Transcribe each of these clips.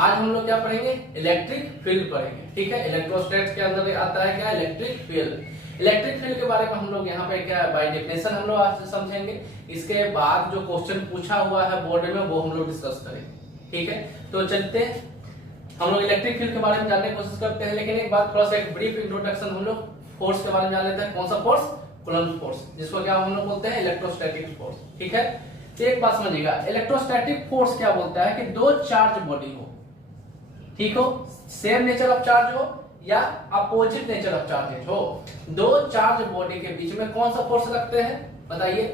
आज हम लोग क्या पढ़ेंगे, इलेक्ट्रिक फील्ड पढ़ेंगे। ठीक है, इलेक्ट्रोस्टैटिक्स के अंदर आता है क्या, इलेक्ट्रिक फील्ड। इलेक्ट्रिक फील्ड के बारे में हम लोग यहाँ पे क्या बाय डेफिनेशन हम लोग आज समझेंगे। इसके बाद जो क्वेश्चन पूछा हुआ है बोर्ड में वो हम लोग डिस्कस करेंगे। ठीक है, तो चलते हैं हम लोग इलेक्ट्रिक फील्ड के बारे में जानने की कोशिश करते हैं। लेकिन एक बात, थोड़ा सा एक ब्रीफ इंट्रोडक्शन हम लोग फोर्स के बारे में जान लेते हैं। कौन सा फोर्स, कूलम्ब फोर्स, जिसको क्या हम लोग बोलते हैं, इलेक्ट्रोस्टैटिक फोर्स। ठीक है, तो एक बात समझिएगा, इलेक्ट्रोस्टैटिक फोर्स क्या बोलता है कि दो चार्ज बॉडी हो, ठीक हो, सेम नेचर ऑफ चार्ज हो या अपोजिट नेचर ऑफ चार्जेज हो, दो चार्ज बॉडी के बीच में कौन सा फोर्स लगते हैं, बताइए,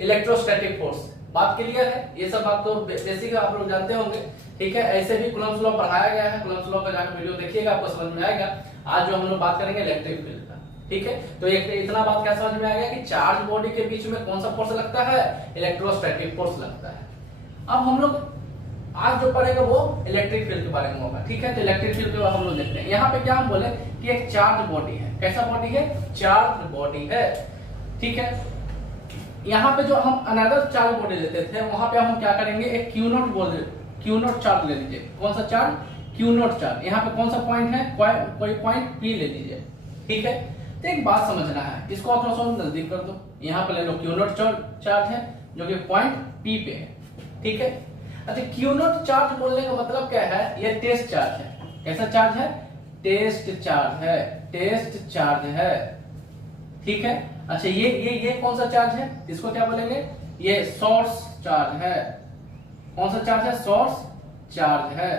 इलेक्ट्रोस्टैटिक फोर्स। बात क्लियर है, ये सब बात तो बेसिक आप लोग जानते होंगे। ठीक है, ऐसे भी कूलम्ब्स लॉ पढ़ाया गया है, कूलम्ब्स लॉ का जाकर वीडियो देखिएगा, आपको समझ में आएगा। आज जो हम लोग बात करेंगे इलेक्ट्रिक फील्ड का। ठीक है, तो एक इतना बात क्या समझ में आ गया कि चार्ज बॉडी के बीच में कौन सा फोर्स लगता है, इलेक्ट्रोस्टैटिक फोर्स लगता है। अब हम लोग आज जो पढ़ेगा वो इलेक्ट्रिक फील्ड के बारे में होगा। ठीक है, तो इलेक्ट्रिक फील्ड को हम लोग देखते हैं। यहाँ पे क्या हम बोले कि एक चार्ज बॉडी है, कैसा बॉडी है, चार्ज बॉडी है। ठीक है, यहाँ पे जो हम अनदर चार्ज बॉडी लेते थे वहां पे हम क्या करेंगे, एक क्यू नॉट बोल, क्यू नॉट चार्ज ले लीजिए। कौन सा चार्ज, क्यू नॉट चार्ज। यहाँ पे कौन सा पॉइंट है, कोई पॉइंट पी ले लीजिए। ठीक है, तो एक बात समझना है, इसको आप थोड़ा सा नजदीक कर दो। यहाँ पे ले लो क्यू नॉट चार्ज है जो कि पॉइंट पी पे है। ठीक है, अच्छा क्यू नॉट चार्ज बोलने का मतलब क्या है, ये टेस्ट चार्ज है। कैसा चार्ज है, टेस्ट चार्ज है, टेस्ट चार्ज है। ठीक है, अच्छा ये कौन सा चार्ज है, इसको क्या बोलेंगे, ये सोर्स चार्ज है। कौन सा चार्ज है, सोर्स चार्ज है।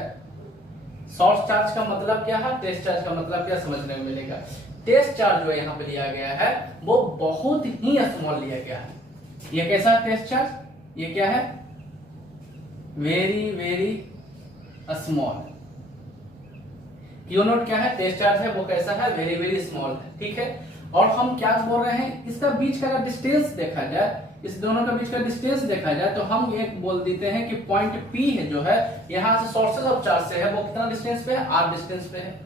सोर्स चार्ज का मतलब क्या है, टेस्ट चार्ज का मतलब क्या, समझने में मिलेगा। टेस्ट चार्ज जो यहाँ पे लिया गया है वो बहुत ही स्मॉल लिया गया है। ये कैसा है टेस्ट चार्ज, ये क्या है, very very small. Q not क्या है, टेस्ट चार्ज है, वो कैसा है, वेरी वेरी स्मॉल है। ठीक है, और हम क्या बोल रहे हैं, इसका बीच का डिस्टेंस देखा जाए, इस दोनों के बीच का डिस्टेंस देखा जाए तो हम एक बोल देते हैं कि पॉइंट पी है जो है यहाँ से सोर्सेज ऑफ चार्ज से है, वो कितना डिस्टेंस पे है, आर डिस्टेंस पे है।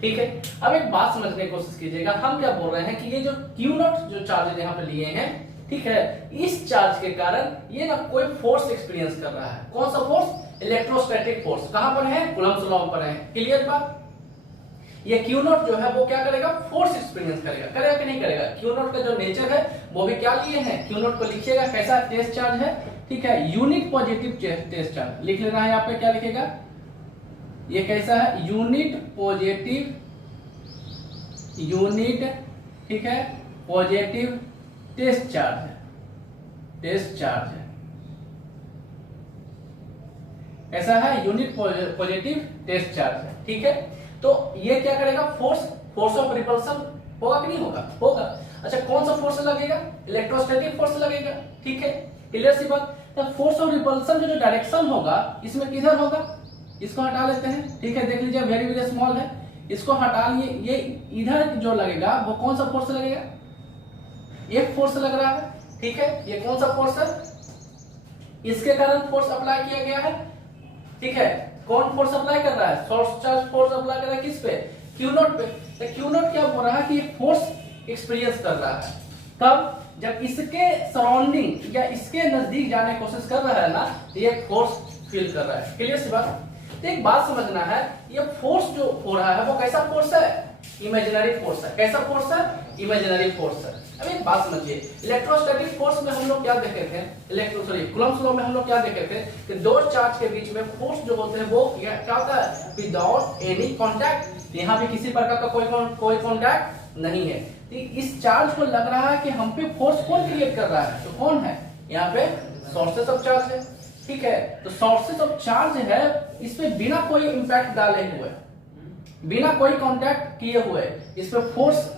ठीक है, अब एक बात समझने की कोशिश कीजिएगा, हम क्या बोल रहे हैं कि ये जो क्यू नॉट जो चार्ज यहाँ पे लिए हैं, ठीक है, इस चार्ज के कारण ये ना कोई फोर्स एक्सपीरियंस कर रहा है। कौन सा फोर्स, इलेक्ट्रोस्टैटिक फोर्स। कहां पर है, कूलम्ब्स लॉ पर है। क्लियर बात, ये क्यू नॉट जो है वो क्या करेगा, फोर्स एक्सपीरियंस करेगा, करेगा कि नहीं करेगा। क्यू नॉट का जो नेचर है वो भी क्या लिए हैं, क्यू नॉट को लिखिएगा कैसा, टेस्ट चार्ज है। ठीक है, यूनिट पॉजिटिव टेस्ट चार्ज लिख लेना है। यहाँ पे क्या लिखेगा, ये कैसा है, यूनिट पॉजिटिव, यूनिट, ठीक है, पॉजिटिव टेस्ट चार्ज है, टेस्ट चार्ज है। ऐसा है, यूनिट पॉजिटिव टेस्ट चार्ज है। ठीक है, तो ये क्या करेगा, फोर्स ऑफ रिपल्सन होगा कि नहीं होगा, होगा। अच्छा कौन सा फोर्स लगेगा, इलेक्ट्रोस्टैटिक फोर्स लगेगा। ठीक है, क्लियर सी बात। तो फोर्स ऑफ रिपल्सन जो डायरेक्शन होगा इसमें किधर होगा, इसको हटा लेते हैं। ठीक है, देख लीजिए वेरी वेरी स्मॉल है, इसको हटा लिए, ये इधर जो लगेगा वो कौन सा फोर्स लगेगा, एक फोर्स लग रहा है। ठीक है, ये कौन सा फोर्स है, इसके कारण फोर्स अप्लाई किया गया है। ठीक है, कौन फोर्स अप्लाई कर रहा है, सोर्स चार्ज फोर्स अप्लाई कर रहा है किस पे, क्यू नॉट पे। तो क्यू नॉट क्या बोल रहा है कि ये फोर्स एक्सपीरियंस कर रहा है, कब, जब इसके सराउंडिंग या इसके नजदीक जाने की कोशिश कर रहा है ना, तो ये फोर्स फील कर रहा है। क्लियर सी बात। तो एक बात समझना है, ये फोर्स जो हो रहा है वो कैसा फोर्स है, इमेजिनरी फोर्स है। कैसा फोर्स है, इमेजिनरी फोर्स है। अब एक बात समझिए, इलेक्ट्रोस्टैटिक फोर्स में हम लोग क्या देखे थे, कूलम्ब्स लॉ में हम लोग क्या देखे थे कि दो चार्ज के बीच में फोर्स जो होते हैं वो क्या होता है, विदाउट एनी कांटेक्ट। यहाँ पे किसी प्रकार का कोई कांटेक्ट नहीं है। तो इस चार्ज को लग रहा है कि हम पे फोर्स कौन क्रिएट कर रहा है, तो कौन है, यहाँ पे सोर्सेस ऑफ चार्ज है। ठीक है, तो सोर्सेस ऑफ चार्ज है, इस पे बिना कोई इंपैक्ट डाले हुए, बिना कोई कांटेक्ट किए हुए इस पे फोर्स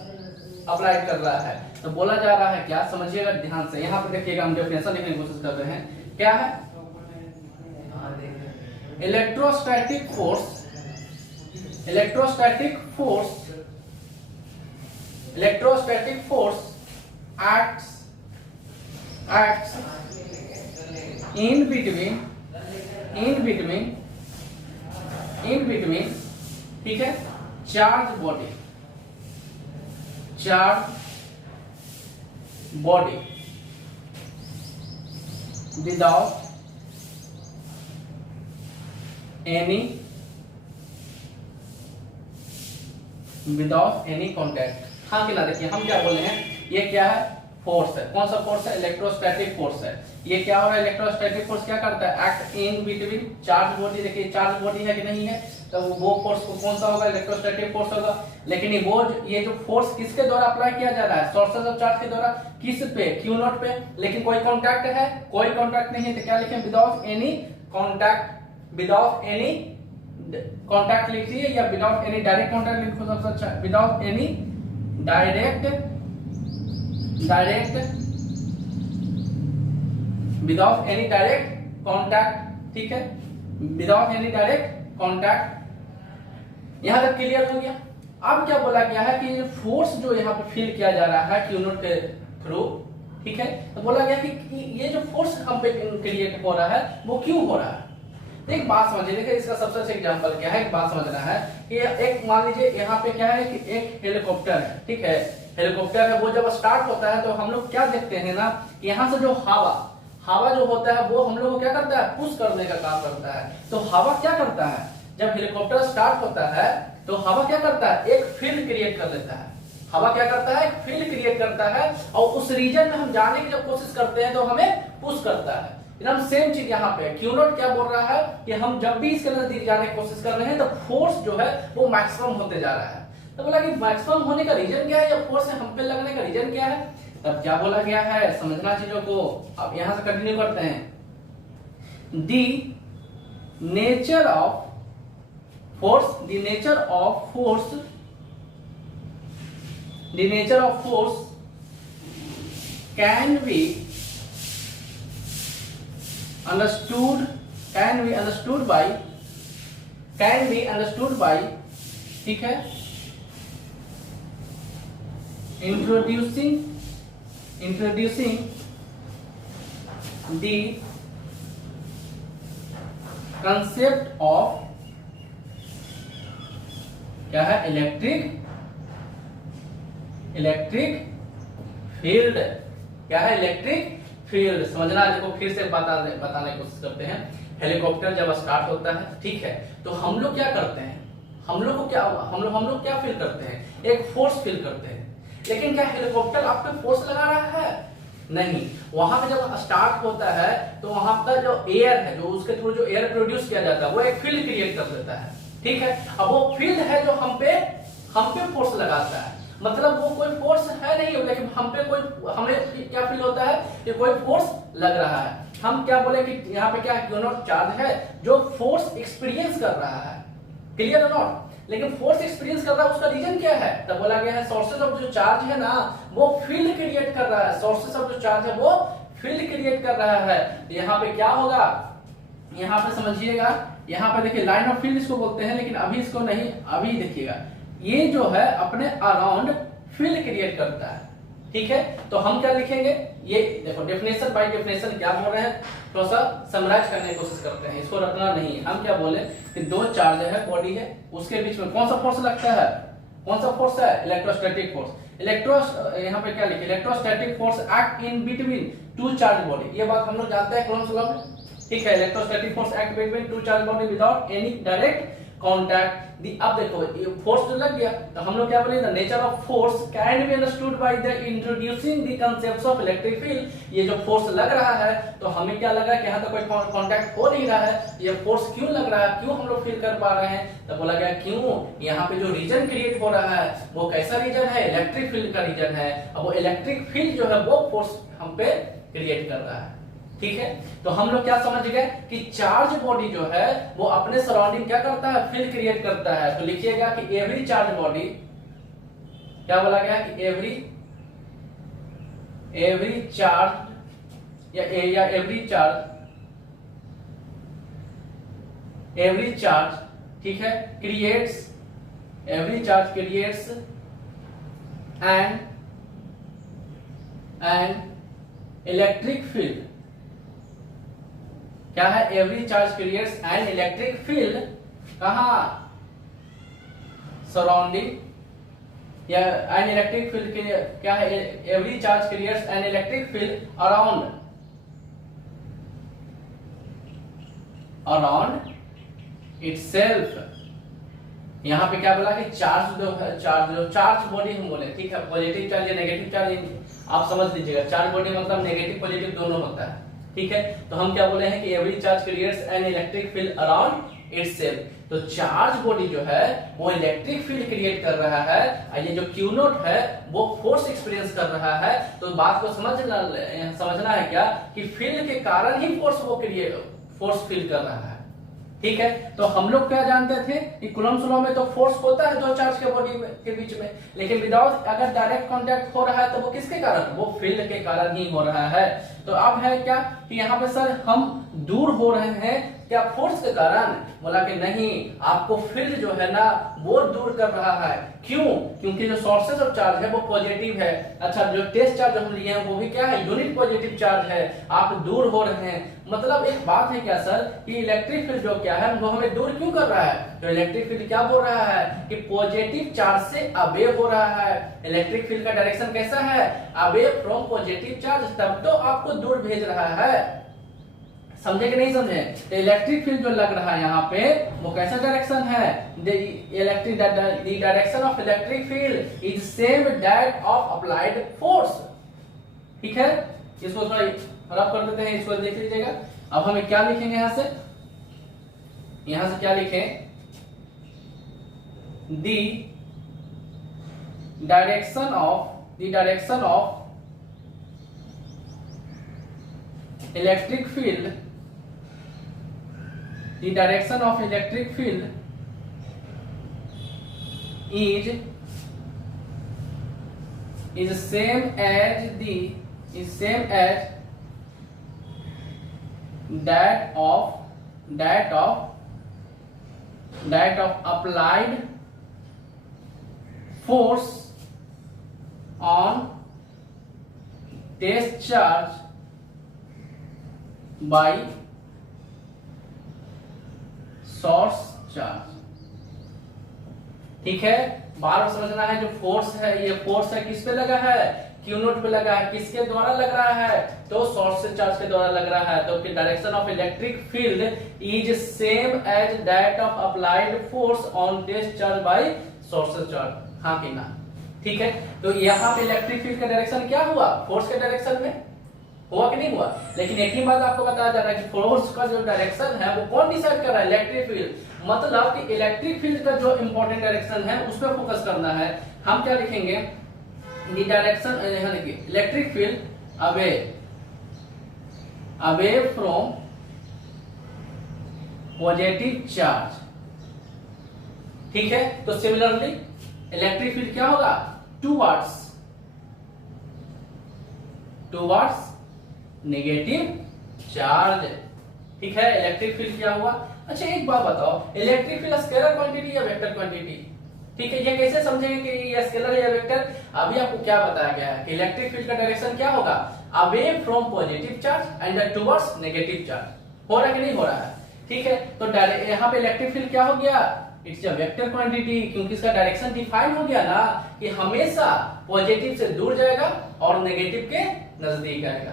अप्लाई कर रहा है। तो बोला जा रहा है क्या, समझिएगा ध्यान से। यहाँ पे देखिएगा, हम डेफिनेशन लिखने की कोशिश कर रहे हैं, क्या है, electrostatic force, electrostatic force, electrostatic force acts in between, ठीक है, charge body without any without any contact, हाँ कि ना। देखिए हम क्या बोले हैं, ये क्या है, फोर्स है। कौन सा फोर्स है, इलेक्ट्रोस्टैटिक फोर्स है। ये क्या हो रहा है, इलेक्ट्रोस्टैटिक फोर्स क्या करता है, act in between charge body. देखिए चार्ज बॉडी है कि नहीं है, तो वो फोर्स कौन सा होगा, इलेक्ट्रोस्टैटिक फोर्स होगा। लेकिन ये जो फोर्स किसके द्वारा अप्लाई किया जा रहा है, सोर्सेज ऑफ चार्ज के द्वारा, किस पे, क्यू नॉट पे। लेकिन कोई कॉन्टैक्ट है, कोई कॉन्टैक्ट नहीं है, तो क्या लिखें, without any contact, without any contact लिखिए, या विदाउट एनी डायरेक्ट कॉन्टैक्ट लिखो सबसे अच्छा, without any direct without any direct contact, ठीक है, विदाउट एनी डायरेक्ट कॉन्टैक्ट। यहां तक क्लियर हो गया। अब क्या बोला गया है कि फोर्स जो यहाँ पे फील किया जा रहा है क्यू नॉट के थ्रू, ठीक है, तो बोला गया कि ये जो फोर्स हम पे क्रिएट हो रहा है वो क्यों हो रहा है। एक बात समझिए, देखिए इसका सबसे अच्छा एग्जांपल क्या है, एक बात समझना है कि एक मान लीजिए यहाँ पे क्या है कि एक हेलीकॉप्टर है, ठीक है, हेलीकॉप्टर है, वो जब स्टार्ट होता है तो हम लोग क्या देखते हैं ना, यहाँ से जो हवा जो होता है वो हम लोग को क्या करता है, पुश करने का काम करता है। तो हवा क्या करता है, जब हेलीकॉप्टर स्टार्ट होता है तो हवा क्या करता है, एक फील्ड क्रिएट कर लेता है। हवा क्या करता है, एक फील्ड क्रिएट करता है, और उस रीजन में हम जाने की जब कोशिश करते हैं तो हमें पुश करता है। एकदम सेम चीज यहाँ पे क्यू नॉट क्या बोल रहा है कि हम जब भी इसके नजदीक जाने की कोशिश कर रहे हैं तो फोर्स जो है वो मैक्सिमम होते जा रहा है। तो बोला कि मैक्सिमम होने का रीजन क्या है, या फोर्स हम पे लगने का रीजन क्या है। तब क्या बोला गया है, समझना चीजों को। अब यहां से कंटिन्यू करते हैं। दी nature of force can be understood by ठीक है, introducing the concept of क्या है, इलेक्ट्रिक फील्ड। क्या है, इलेक्ट्रिक फील्ड। समझना, देखो फिर से बताने की कोशिश करते हैं। हेलीकॉप्टर जब स्टार्ट होता है, ठीक है, तो हम लोग क्या करते हैं, हम लोग क्या फील करते हैं, एक फोर्स फील करते हैं। लेकिन क्या हेलीकॉप्टर आप पे फोर्स लगा रहा है, नहीं। वहां पे जब स्टार्ट होता है तो वहां पर जो एयर है, जो उसके थ्रू जो एयर प्रोड्यूस किया जाता है वो एक फील्ड क्रिएट कर देता है, ठीक है। अब वो फील्ड है जो हम पे फोर्स लगाता है, मतलब वो कोई फोर्स है नहीं, लेकिन हमें क्या फील होता है कि कोई फोर्स लग रहा है। हम क्या बोले कि यहाँ पे क्या क्यू नॉट चार्ज है जो फोर्स एक्सपीरियंस कर रहा है, क्लियर है नॉट। लेकिन फोर्स एक्सपीरियंस कर रहा है, उसका रीजन क्या है, तब बोला गया है सोर्सेज ऑफ जो चार्ज है ना वो फील्ड क्रिएट कर रहा है। सोर्सेज ऑफ जो चार्ज है वो फील्ड क्रिएट कर रहा है। यहाँ पे क्या होगा, यहाँ पे समझिएगा, यहाँ पे देखिए लाइन ऑफ फील्ड इसको बोलते हैं, लेकिन अभी इसको नहीं, अभी देखिएगा, ये जो है अपने अराउंड फील्ड क्रिएट करता है, ठीक है। तो हम क्या लिखेंगे, ये देखो डेफिनेशन बाय डेफिनेशन क्या बोल रहे हैं, थोड़ा सा समराइज करने की कोशिश करते हैं, इसको रखना नहीं। हम क्या बोले कि दो चार्ज है, बॉडी है, उसके बीच में कौन सा फोर्स लगता है, कौन सा फोर्स है, इलेक्ट्रोस्टैटिक फोर्स। यहाँ पे क्या लिखे, electrostatic force act in between two charge body. ये बात हम लोग जानते हैं कौलम्स लॉ में, ठीक है। Electrostatic force act between two charge body without any direct contact. अब देखो ये फोर्स जो लग गया, तो हम लोग क्या बोले, the nature of force can be understood by the introducing the concepts of electric field. ये जो फोर्स लग रहा है तो हमें क्या लगा कि यहाँ तो कोई कांटेक्ट हो नहीं रहा है, ये फोर्स क्यों लग रहा है, क्यों हम लोग फील कर पा रहे हैं, तो बोला गया क्यों, यहाँ पे जो रीजन क्रिएट हो रहा है वो कैसा रीजन है, इलेक्ट्रिक फील्ड का रीजन है। अब वो इलेक्ट्रिक फील्ड जो है वो फोर्स हम पे क्रिएट कर रहा है, ठीक है। तो हम लोग क्या समझ गए कि चार्ज बॉडी जो है वो अपने सराउंडिंग क्या करता है, फील्ड क्रिएट करता है। तो लिखिएगा कि एवरी चार्ज बॉडी, क्या बोला गया कि एवरी चार्ज या एवरी चार्ज, ठीक है, every charge creates an electric field. क्या है, every charge creates an electric field, कहां, सराउंडिंग, या एन इलेक्ट्रिक फील्ड के क्या है, every charge creates an electric field around itself, यहाँ पे क्या बोला कि चार्ज बॉडी हम बोले, ठीक है, पॉजिटिव चार्ज या नेगेटिव चार्ज आप समझ लीजिएगा। चार्ज बॉडी मतलब नेगेटिव पॉजिटिव दोनों होता है, ठीक है। तो हम क्या बोले हैं कि every charge creates an electric field around itself. तो चार्ज बॉडी जो है वो इलेक्ट्रिक फील्ड क्रिएट कर रहा है, और ये जो क्यू नॉट है वो फोर्स एक्सपीरियंस कर रहा है। तो बात को समझना है क्या कि फील्ड के कारण ही फोर्स फील कर रहा है, ठीक है। तो हम लोग क्या जानते थे कि कूलम्ब्स लॉ में तो फोर्स होता है दो चार्ज के बॉडी के बीच में, लेकिन विदाउट अगर डायरेक्ट कांटेक्ट हो रहा है तो वो किसके कारण, वो फील्ड के कारण ही हो रहा है। तो अब है क्या कि यहाँ पे सर हम दूर हो रहे हैं क्या फोर्स के कारण, बोला कि नहीं, आपको फील्ड जो है ना वो दूर कर रहा है। क्यों? क्योंकि जो सोर्सेस ऑफ चार्ज है वो पॉजिटिव है। अच्छा, जो टेस्ट चार्ज हम लिए हैं वो भी क्या है, यूनिट पॉजिटिव चार्ज है, आप दूर हो रहे हैं। मतलब एक बात है क्या सर कि इलेक्ट्रिक फील्ड जो क्या है वो हमें दूर क्यों कर रहा है। तो इलेक्ट्रिक फील्ड क्या बोल रहा है कि पॉजिटिव चार्ज से अवे हो रहा है। इलेक्ट्रिक फील्ड का डायरेक्शन कैसा है, अवे फ्रॉम पॉजिटिव चार्ज, तब तो आपको दूर भेज रहा है। समझे कि नहीं समझे? तो इलेक्ट्रिक फील्ड जो लग रहा है यहाँ पे वो कैसा डायरेक्शन है, the direction of electric field is same that of applied force, ठीक है। इसको थोड़ा रब कर देते हैं, इसको देख लीजिएगा। अब हमें क्या लिखेंगे यहां से क्या लिखें, the direction of electric field, the direction of electric field is same as that of applied force on test charge by source charge, ठीक है। बार समझना है, जो फोर्स है ये फोर्स है किस पे लगा है, क्यू नोट पे लगा है, किसके द्वारा लग रहा है, तो सोर्स चार्ज के द्वारा लग रहा है। तो direction of electric field is same as that of applied force on test charge by source charge, हाँ कि ना, ठीक है। तो यहाँ पे इलेक्ट्रिक फील्ड का डायरेक्शन क्या हुआ, फोर्स के डायरेक्शन में हुआ कि नहीं हुआ। लेकिन एक ही बात आपको बताया जा रहा है कि फोर्स का जो डायरेक्शन है वो कौन डिसाइड कर रहा है, इलेक्ट्रिक फील्ड। मतलब कि इलेक्ट्रिक फील्ड का जो इंपॉर्टेंट डायरेक्शन है उस पर फोकस करना है। हम क्या लिखेंगे, द डायरेक्शन, यहां लिखिए electric field away from positive charge, ठीक है। तो सिमिलरली इलेक्ट्रिक फील्ड क्या होगा, टूवर्ड्स नेगेटिव चार्ज, ठीक है। इलेक्ट्रिक फील्ड क्या हुआ। अच्छा एक बात बताओ, इलेक्ट्रिक फील्ड स्केलर क्वांटिटी या वेक्टर क्वांटिटी, ठीक है। ये कैसे समझेंगे कि ये स्केलर या वेक्टर। अभी आपको क्या बताया गया है कि इलेक्ट्रिक फील्ड का डायरेक्शन क्या होगा, away from positive charge and towards negative charge. हो रहा है कि नहीं हो रहा है, ठीक है। तो यहाँ पे इलेक्ट्रिक फील्ड क्या हो गया, इट्स अ वेक्टर क्वांटिटी, क्योंकि इसका डायरेक्शन डिफाइन हो गया ना कि हमेशा पॉजिटिव से दूर जाएगा और नेगेटिव के नजदीक आएगा।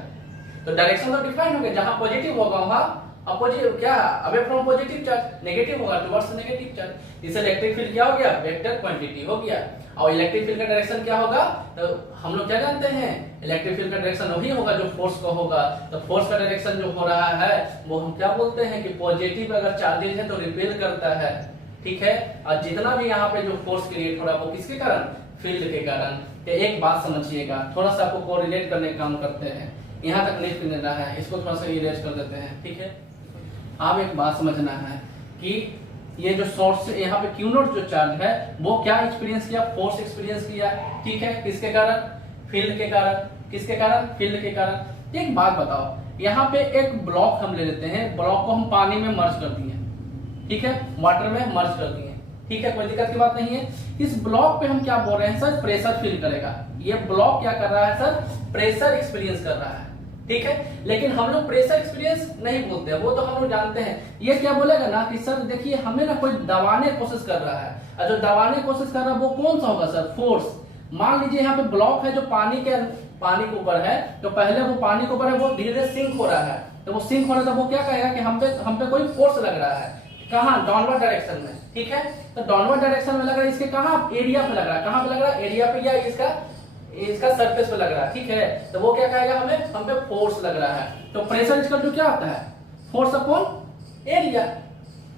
तो डायरेक्शन तो डिफाइन हो गया, जहां पॉजिटिव होगा वहां अपोजिट क्या, away from positive charge, negative होगा टुवर्ड्स नेगेटिव चार्ज। इस इलेक्ट्रिक फील्ड क्या हो गया, वेक्टर क्वांटिटी हो गया। और इलेक्ट्रिक फील्ड का डायरेक्शन क्या होगा, तो हम लोग क्या जानते हैं, इलेक्ट्रिक फील्ड का डायरेक्शन वही होगा जो फोर्स का होगा। तो फोर्स का डायरेक्शन जो हो रहा है वो हम क्या बोलते हैं कि पॉजिटिव अगर चार्जेज है तो रिपेल करता है, ठीक है। और जितना भी यहाँ पे जो फोर्स क्रिएट हो रहा है वो किसके कारण, फील्ड के कारण। तो एक बात समझिएगा, थोड़ा सा आपको कोरिलेट करने का काम करते हैं। यहाँ तक नहीं फिर रहा है, इसको थोड़ा सा इरेज कर देते हैं, ठीक है। आप एक बात समझना है कि ये जो सोर्स यहाँ पे क्यू नॉट जो चार्ज है वो क्या एक्सपीरियंस किया, फोर्स एक्सपीरियंस किया, ठीक है। किसके कारण, फील्ड के कारण। किसके कारण, फील्ड के कारण। एक बात बताओ, यहाँ पे एक ब्लॉक हम ले लेते हैं, ब्लॉक को हम पानी में मर्ज कर दिए, ठीक है, वाटर में मर्ज कर दिए, ठीक है, कोई दिक्कत की बात नहीं है। इस ब्लॉक पे हम क्या बोल रहे हैं सर, प्रेशर फील करेगा। ये ब्लॉक क्या कर रहा है सर, प्रेशर एक्सपीरियंस कर रहा है, ठीक है। लेकिन हम लोग प्रेशर एक्सपीरियंस नहीं बोलते हैं, वो तो हम लोग जानते हैं। ये क्या बोलेगा ना कि सर देखिए हमें ना कोई दबाने की कोशिश कर रहा है, और जो दबाने की कोशिश कर रहा है वो कौन सा होगा सर, फोर्स। मान लीजिए यहाँ पे ब्लॉक है जो पानी के ऊपर है, तो पहले वो पानी के ऊपर है, वो धीरे धीरे सिंक हो रहा है। तो वो सिंक हो रहा है तो वो क्या कहेगा कि हम पे कोई फोर्स लग रहा है, कहाँ, डाउनवर्ड डायरेक्शन में, ठीक है। तो डाउनवर्ड डायरेक्शन में लग रहा है, इसके कहाँ, एरिया पे लग रहा है, कहाँ पे लग रहा है, एरिया पे या इसका सरफेस पे लग रहा है, ठीक है। तो वो क्या कहेगा हमें, हम पे फोर्स लग रहा है। तो प्रेशर इक्वल टू क्या होता है, फोर्स अपॉन एरिया,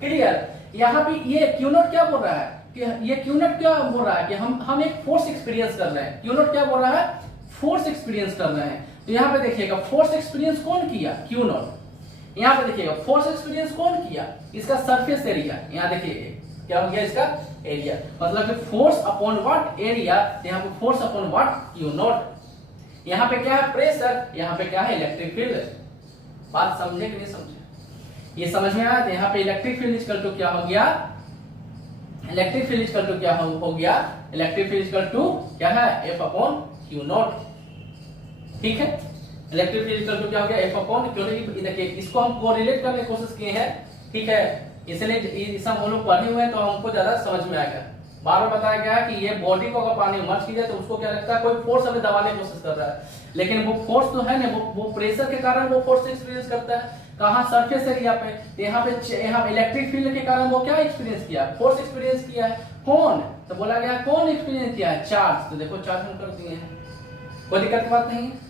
क्लियर। यहाँ पे ये क्यू नॉट क्या बोल रहा है कि ये क्यू नॉट क्या बोल रहा है कि हम एक फोर्स एक्सपीरियंस कर रहे हैं। क्यू नॉट क्या बोल रहा है, फोर्स एक्सपीरियंस कर रहे हैं। तो यहाँ पे देखिएगा फोर्स एक्सपीरियंस कौन किया, क्यू नॉट। यहाँ पे देखिएगा फोर्स एक्सपीरियंस कौन किया, इसका सरफेस एरिया। यहाँ देखिए क्या हो गया, इसका एरिया, मतलब कि फोर्स अपॉन व्हाट, एरिया। यहाँ पे force upon what, Q not. यहाँ पे क्या है, प्रेशर, यहाँ पे क्या है, इलेक्ट्रिक फील्ड। बात समझे कि नहीं समझे, ये समझ में आया। यहाँ पे इलेक्ट्रिक फील्ड इक्वल टू क्या हो गया, इलेक्ट्रिक फील्ड इक्वल टू क्या हो गया, इलेक्ट्रिक फील्ड इक्वल टू क्या है, एफ अपॉन क्यू नॉट, ठीक है। इलेक्ट्रिक फील्ड इक्वल टू क्या हो गया, एफ अपॉन क्यू नॉट। देखिए इसको हम कोरिलेट करने की कोशिश किए हैं, ठीक है, इसलिए इस हम लोग पढ़े हुए हैं तो हमको ज्यादा समझ में आएगा। बार बार बताया गया कि ये बॉडी को अगर पानी मर्ज की जाए तो उसको क्या लगता है, कोई फोर्स हमें दबाने की कोशिश कर रहा है, लेकिन वो फोर्स तो है ना, वो प्रेशर के कारण वो फोर्स एक्सपीरियंस करता है। कहाँ, सरफेस एरिया पे। तो यहाँ इलेक्ट्रिक फील्ड के कारण वो क्या एक्सपीरियंस किया, फोर्स एक्सपीरियंस किया है। कौन, तो बोला गया कौन एक्सपीरियंस किया है, चार्ज। तो देखो चार्ज हम कर दिए हैं, कोई दिक्कत की बात नहीं है।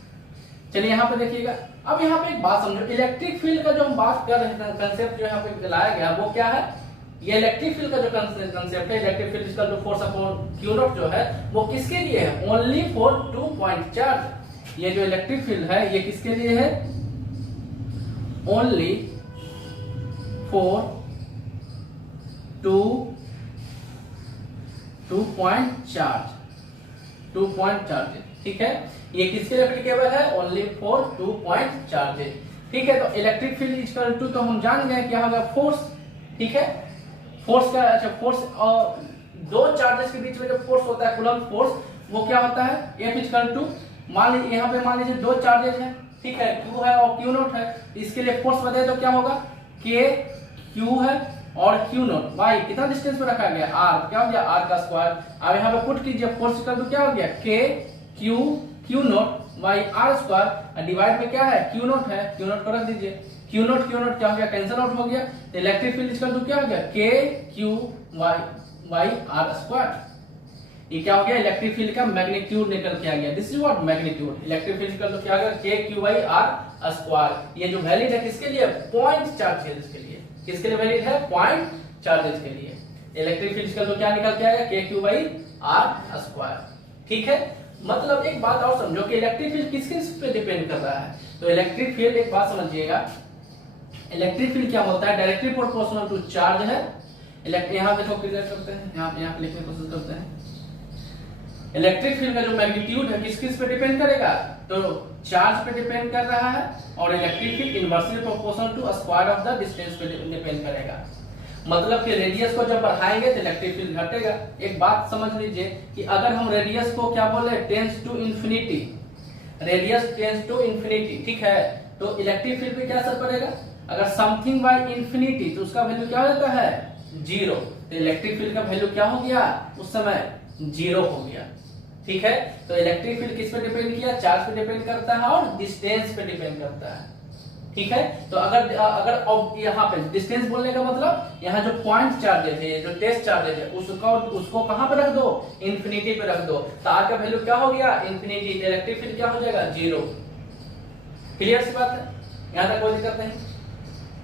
चलिए यहाँ पे देखिएगा, अब यहाँ पे एक बात समझो, इलेक्ट्रिक फील्ड का जो हम बात कर रहे हैं, कंसेप्ट जो यहाँ पे लाया गया वो क्या है, ये इलेक्ट्रिक फील्ड का जो कंसेप्ट है, electric field equal to force upon q naught जो है, वो किसके लिए है, ओनली फॉर 2 पॉइंट चार्ज। ये जो इलेक्ट्रिक फील्ड है ये किसके लिए है, only for 2 point charge, 2 point charge, ठीक है। ये किसके लिए एप्लीकेबल है, ओनली फॉर 2 पॉइंट चार्जेस, ठीक है। तो इलेक्ट्रिक फील्ड इक्वल टू, तो हम जान गए क्या होगा, फोर्स, ठीक है। फोर्स का, अच्छा फोर्स दो चार्जेस के बीच में जो फोर्स होता है, कूलम्ब फोर्स, वो क्या होता है, F इक्वल टू, मान लीजिए यहाँ पे मान लीजिए दो चार्जेस हैं, ठीक है, Q है और Q नॉट है। इसके लिए फोर्स बताए तो क्या होगा, K Q है और Q नॉट बाई कितना डिस्टेंस पे रखा गया, R, क्या हो गया, R का स्क्वायर। अब यहाँ पे पुट कीजिए, फोर्स इक्वल टू क्या हो गया, K Q not by R square, divide में क्या है, Q नॉट है, Q नॉट को रख दीजिए। Q नॉट क्या हो गया, कैंसिल आउट हो गया। तो इलेक्ट्रिक फील्ड इक्वल टू क्या हो गया, K Q by R square. ये क्या हो गया, इलेक्ट्रिक फील्ड का मैग्नीट्यूड निकल के आ गया, this is what magnitude. Electric field equal to क्या हो गया, K Q by R square. ये जो वैलिड है किसके लिए, पॉइंट चार्जेस के लिए, किसके लिए वैलिड है, पॉइंट चार्जेस के लिए। इलेक्ट्रिक फील्ड इक्वल टू क्या निकल के आएगा, K Q by R square, ठीक है। मतलब एक बात और समझो कि इलेक्ट्रिक फील्ड किस किस पे डिपेंड कर रहा है। तो इलेक्ट्रिक फील्ड, एक बात समझिएगा, इलेक्ट्रिक फील्ड क्या होता है, डायरेक्टली प्रोपोर्शनल टू चार्ज है। यहाँ देखो क्लियर करते हैं, यहाँ पे लिखने की कोशिश करते हैं। इलेक्ट्रिक फील्ड का जो मैग्नीट्यूड है किस किस पे डिपेंड करेगा, तो चार्ज पे डिपेंड कर रहा है, और electric field inversely proportional to square of the distance पे डिपेंड करेगा। मतलब कि रेडियस को जब बढ़ाएंगे तो इलेक्ट्रिक फील्ड घटेगा। एक बात समझ लीजिए कि अगर हम रेडियस को क्या बोले, tends to infinity, radius tends to infinity, ठीक है, तो इलेक्ट्रिक फील्ड पे क्या असर पड़ेगा, अगर समथिंग बाय इंफिनिटी तो उसका वैल्यू क्या हो जाता है, 0। तो इलेक्ट्रिक फील्ड का वैल्यू क्या हो गया, उस समय 0 हो गया, ठीक है। तो इलेक्ट्रिक फील्ड किस पे डिपेंड किया, चार्ज पे डिपेंड करता है और डिस्टेंस पे डिपेंड करता है, ठीक है। तो अगर यहाँ पे डिस्टेंस बोलने का मतलब, यहाँ जो पॉइंट चार्जेस है, जो टेस्ट चार्जेस है, उसको कहां पे रख दो, इंफिनिटी पे रख दो। तो आर का वैल्यू क्या हो गया, इंफिनिटी। इलेक्ट्रिक फील्ड क्या हो जाएगा, 0। क्लियर सी बात है, यहाँ तक कोई दिक्कत नहीं,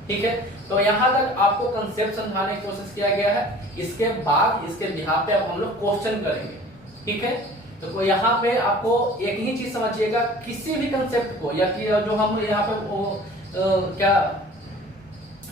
ठीक है। तो यहाँ तक आपको कंसेप्ट समझाने की कोशिश किया गया है। इसके बाद इसके बिहाफ पे अब हम लोग क्वेश्चन करेंगे, ठीक है। तो यहाँ पे आपको एक ही चीज समझिएगा, किसी भी कंसेप्ट को, या कि जो हम यहाँ पे क्या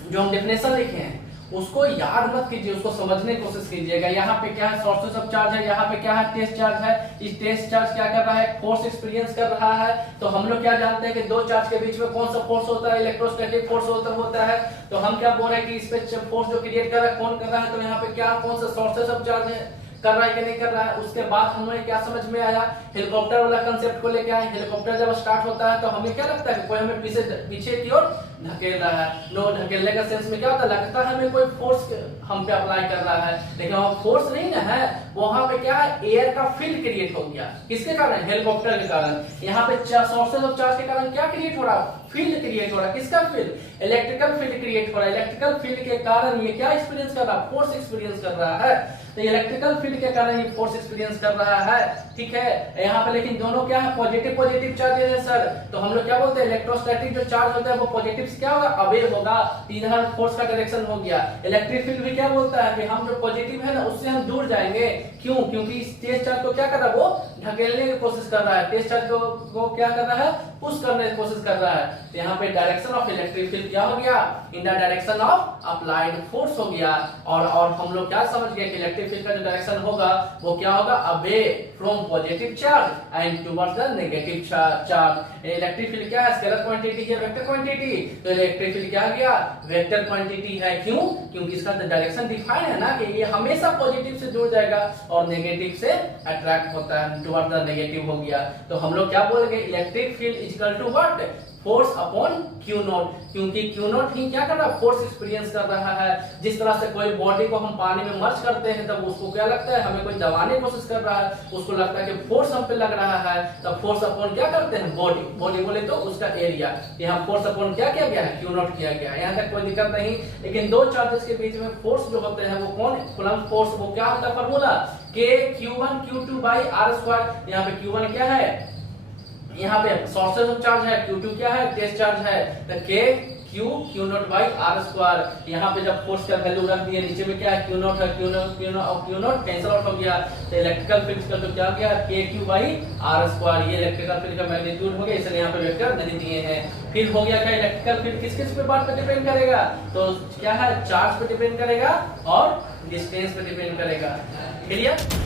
जो हम डेफिनेशन लिखे हैं उसको याद मत कीजिए, उसको समझने की कोशिश कीजिएगा। यहाँ पे क्या है, सोर्सेस ऑफ चार्ज है, यहाँ पे क्या है, टेस्ट चार्ज है। इस टेस्ट चार्ज क्या कर रहा है, फोर्स एक्सपीरियंस कर रहा है। तो हम लोग क्या जानते हैं कि दो चार्ज के बीच में कौन सा फोर्स होता है, इलेक्ट्रोस्टैटिक फोर्स होता है। तो हम क्या बोल रहे हैं कि इस पे फोर्स जो क्रिएट कर रहा है कौन कर रहा है, तो यहाँ पे क्या, कौन सा सोर्सेस ऑफ चार्ज है, कर रहा है कि नहीं कर रहा है। उसके बाद हमें क्या समझ में आया, हेलीकॉप्टर वाला कंसेप्ट को लेके आए। हेलीकॉप्टर जब स्टार्ट होता है तो हमें क्या लगता है, कोई हमें पीछे की ओर धकेल रहा है। नो, धकेलने का सेंस में क्या होता है, लगता है हमें कोई फोर्स हम पे अप्लाई कर रहा है, लेकिन वहां फोर्स नहीं ना है, वहां पे क्या है, एयर का फील्ड क्रिएट हो गया। किसके कारण, हेलीकॉप्टर के कारण। यहाँ पे सोर्सेज ऑफ चार्ज के कारण क्या क्रिएट हो रहा है, फील्ड क्रिएट हो रहा है। किसका फील्ड, इलेक्ट्रिकल फील्ड क्रिएट हो रहा है। इलेक्ट्रिकल फील्ड के कारण ये क्या एक्सपीरियंस कर रहा है, फोर्स एक्सपीरियंस कर रहा है। तो इलेक्ट्रिकल फील्ड के कारण ये फोर्स एक्सपीरियंस कर रहा है, ठीक है। यहाँ पे लेकिन दोनों क्या है, पॉजिटिव चार्जेस है सर। तो हम लोग क्या बोलते हैं, इलेक्ट्रोस्टैटिक जो चार्ज होता है वो पॉजिटिव से क्या होगा, अवे होगा, इधर फोर्स का डायरेक्शन हो गया। इलेक्ट्रिक फील्ड भी क्या बोलता है कि हम जो पॉजिटिव है ना उससे हम दूर जाएंगे। क्यों, क्योंकि इस तेज चार्ज को क्या कर रहा है, वो ढकेलने की कोशिश कर रहा है। तेज चार्ज को क्या कर रहा है, पुश करने की कोशिश कर रहा है। तो यहाँ पे डायरेक्शन ऑफ इलेक्ट्रिक फील्ड क्या हो गया, in the direction of applied force हो गया। और हम लोग क्या समझ गए कि इलेक्ट्रिक फील्ड का जो डायरेक्शन होगा वो क्या होगा, away from positive charge and towards the negative charge. Electric field क्या है, स्केलर क्वांटिटी है, वेक्टर क्वांटिटी। तो इलेक्ट्रिक फील्ड क्या गया, वेक्टर क्वांटिटी है। क्यों, क्योंकि इसका डायरेक्शन डिफाइन है ना कि ये हमेशा पॉजिटिव से जुड़ जाएगा और नेगेटिव से अट्रैक्ट होता है, टुवर्ड्स द नेगेटिव हो गया। तो हम लोग क्या बोलेंगे, electric field is equal to what, force upon q naught. क्योंकि क्यू नॉट ही क्या कर रहा है, फोर्स एक्सपीरियंस कर रहा है। जिस तरह से कोई बॉडी को हम पानी में मर्ज करते हैं तब उसको क्या लगता है, हमें कोई दबाने की कोशिश कर रहा है, उसको लगता है कि फोर्स हम पे लग रहा है, तब फोर्स अपॉन क्या करते हैं, बॉडी बोले तो उसका एरिया। यहाँ फोर्स अपॉन क्या किया गया है, क्यू नॉट किया गया है। यहाँ तक कोई दिक्कत नहीं। लेकिन दो चार्जेस के बीच में फोर्स जो होते हैं वो कौन, कूलम्ब फोर्स, वो क्या होता है formula, K Q1 Q2 by R²। यहाँ पे Q1 क्या है, यहाँ पे सोर्सेज ऑफ चार्ज है, Q2 क्या है, टेस्ट चार्ज है। तो K Q not by R²। यहाँ पे जब फोर्स का वैल्यू रख दिया, नीचे में क्या है, Q नॉट है, Q नॉट कैंसिल आउट हो गया। तो इलेक्ट्रिकल फील्ड का तो क्या गया, KQ बाई R²। ये इलेक्ट्रिकल फील्ड का मैग्नीट्यूड हो गया, इसलिए यहाँ पे वेक्टर नहीं दिए हैं। फिर हो गया क्या, इलेक्ट्रिकल फील्ड किस किस पे बात पे डिपेंड करेगा, तो क्या है, चार्ज पे डिपेंड करेगा और डिस्टेंस पे डिपेंड करेगा। क्लियर।